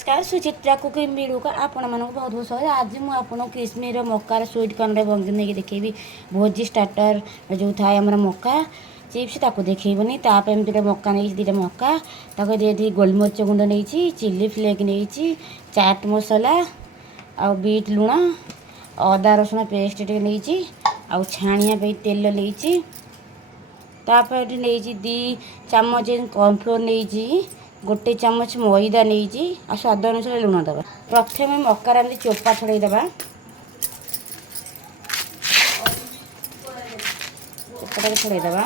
नमस्कार Suchitra cooking video का आपण बहुत बहुत स्वागत। आज मुझे आपको किस्मिर मकार स्वीट कॉर्न बंगी नहीं देखी भोजी स्टार्टर जो थाए आम मका चिप्स ताको देखनी तापर मका नहीं दुटा मका ताको दे गोलमरीच गुंड नहीं चिली फ्लेक नहीं चाट मसला आ बीट लुण अदा रसुण पेस्ट नहीं आ छाणिया तेल नहीं तापर नहीं 2 चामच कॉर्नफ्लोर नहीं गोटे चामच मैदा नहीं आ स्वाद अनुसार लुण दबा। प्रथम मकार एमती चोपा छड़ेदबा चोपाटा छड़ेदबा।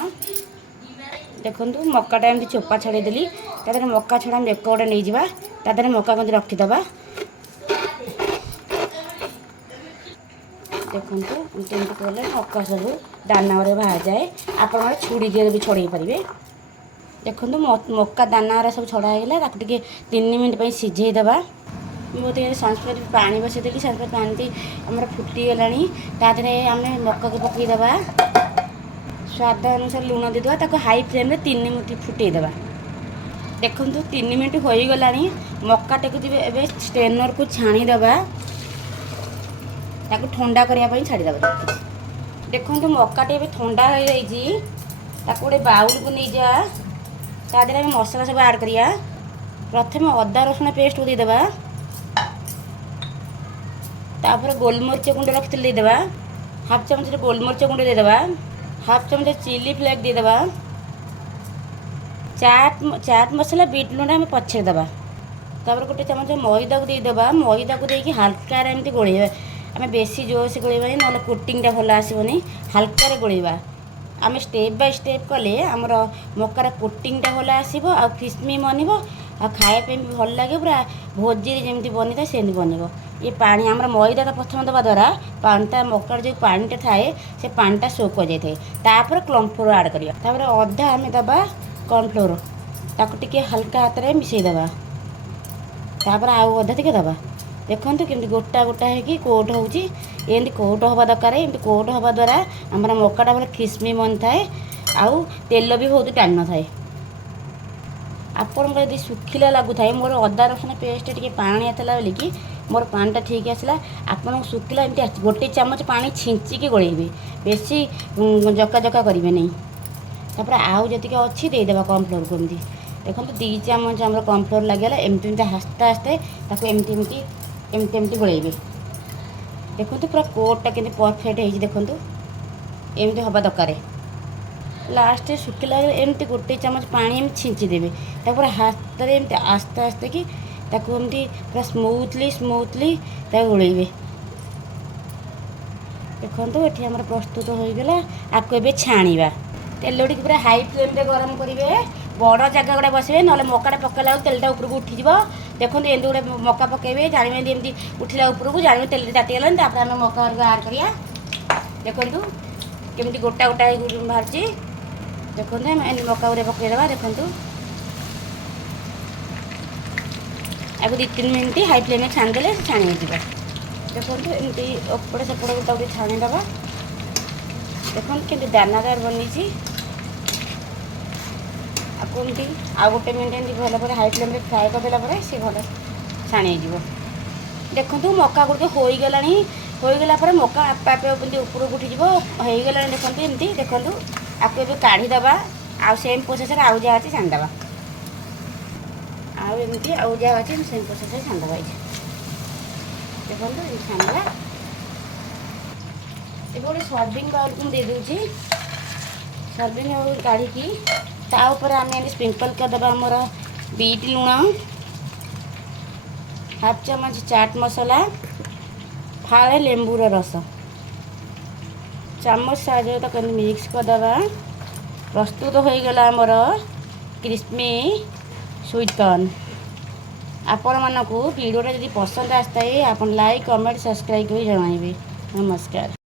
देखो मकाटा एमती चोपा छड़ेदेली तादर मका छड़ा एक गोटे नहीं जावा तादर मका को रखीदबा। देखो एमती कले मका सब दाना बाहर जाए आप छुड़ी दिए भी छड़े पारे। देखो मका दाना सब छड़ाईगला 3 मिनट सिझेदेबा। मुझे संस्कृत पानी बसईदेली संस्कृत पानी आम फुटीगला तादे आम मका को पकईदेबा स्वाद अनुसार लुण देदेबा ताको हाई फ्लेम 3 मिनट फुटेदेबा। देखो 3 मिनट हो गला मकाटे को ए स्ट्रेनर को छाणीदेबा ताको ठंडा करने छाड़ीदेबा। देखो मकाटे ठंडा हो गोटे बाउल को नहीं जा तादे मसला सब ऐड करिया। प्रथम अदा रसुण पेस्ट को देदेबा तापर गोलमरीच गुंड रखी देदेबा। हाफ चामच गोलमरीच गुंड देदेबा। हाफ चामच चिली फ्लेक देदेबा। चाट मसला बीट लुण आम पछे देबा। तापर गोटे चामच मैदा को देदेबा। मैदा को देकी हल्का एमती गोलेबा। आम बेसी जोश गोलेबानी ना कोटिंगटा भल आसबनी हल्का गोलेबा। आम स्टेप बाय स्टेप कले आमर मकार कोटिंगटा भल आसब आ क्रिस्पी बनब आ खायापी भी भल लगे पूरा भोजी जमी बनी था सेमती बनब। ये पानी आम मैदा प्रथम दबा द्वारा पानीटा मकार जो पानीटा थाए से पानीटा सोक हो जाए तापर कॉर्नफ्लोर ऐड करा। अधा आम दबा कॉर्नफ्लोर ताको टिके हल्का हाथ में मिसईदेबा तापर आउ अधा टिके दबा। देखो केमती गोटा गोटा है कोट होती कोट हवा दरकार। एमती कोट हवा द्वारा आम मकाटा भले क्रिस्पी बन थाए आउ तेल भी बहुत टाण न थाए। आपन सुखिला लगुता है मोर अदा रसुण पेस्ट टे पानी आसला बोलिकी मोर पानीटा ठीक आसला। आपन सुखिला एमती गोटे चामच पानी छींचिकी गोलेबे बेसी जका जका करेंगे नहीं। तापर आउ जी अच्छी देदेबा कॉर्नफ्लोर को एमती। देखो 2 चामच आम कॉर्नफ्लोर लगे एमती आस्ते आस्ते ताको एमती एमती एमती एमती गोलेबे। देखो पूरा कोटटा के परफेक्ट है। देखो एमती हवा दरकार। लास्ट सुखिला एमती गोटे चामच पानी एम छींचीदेवे पूरा हाथ में एमती आस्ते आस्ते कि एमती पूरा स्मूथली गोलेबे। देखो ये आम प्रस्तुत हो गला। आपको ए छाणीबा तेल टी पूरा हाई फ्लेम रे गरम करेंगे। बड़ जगह गुड़ा बसवे ना मकाटा पकड़ा तेलटा ऊपर को उठी। देखो एमती गोटे मका पकेबे जानवे एमती उठला ऊपर को जानवे तेल तातीगला आम मका ऐड करिया। देखो केमती गोटा गोटा बाहर। देखो मका गुड़ा पकईदेबा। देखो आपको 2-3 मिनट हाई फ्लेम में छाणीदे छाणी हो। देखो एमती एपटे सेपटे गोटा छाणीदबा। देखो केमती दानादार बनी आपको एमती आउ गोटे मिनट एमती भल हाई फ्लेम में फ्राए करदेला सी भल छाणी हो। देखो मका गुड़ होगला मका आपे आपे ऊपर को उठीज होगला। देखो एमती देखो आपको ये काढ़ीदबा आउ सेम प्रोसेस आउ जहाँ अच्छी छाणीदबा आउ एमती आउ जहाँ अच्छी सेम प्रोसेस छाणीदबा। देखो छाणीला ये गोटे सर्विंग बाउल को दे दूँगी। सर्विंग बाउल काढ़ी ताऊपर आम स्प्रिंकल करदे आमर बीट लुण हाफ चामच चाट मसला फाड़े लेंबूर रस चामच साहाଯ୍ୟ तक मिक्स करदे। प्रस्तुत हो गला आमर क्रिस्पी स्वीट कॉर्न। आपण मानक वीडियोटा जदि पसंद आसता है आप लाइक कमेंट सब्सक्राइब कर जणाइबे। नमस्कार।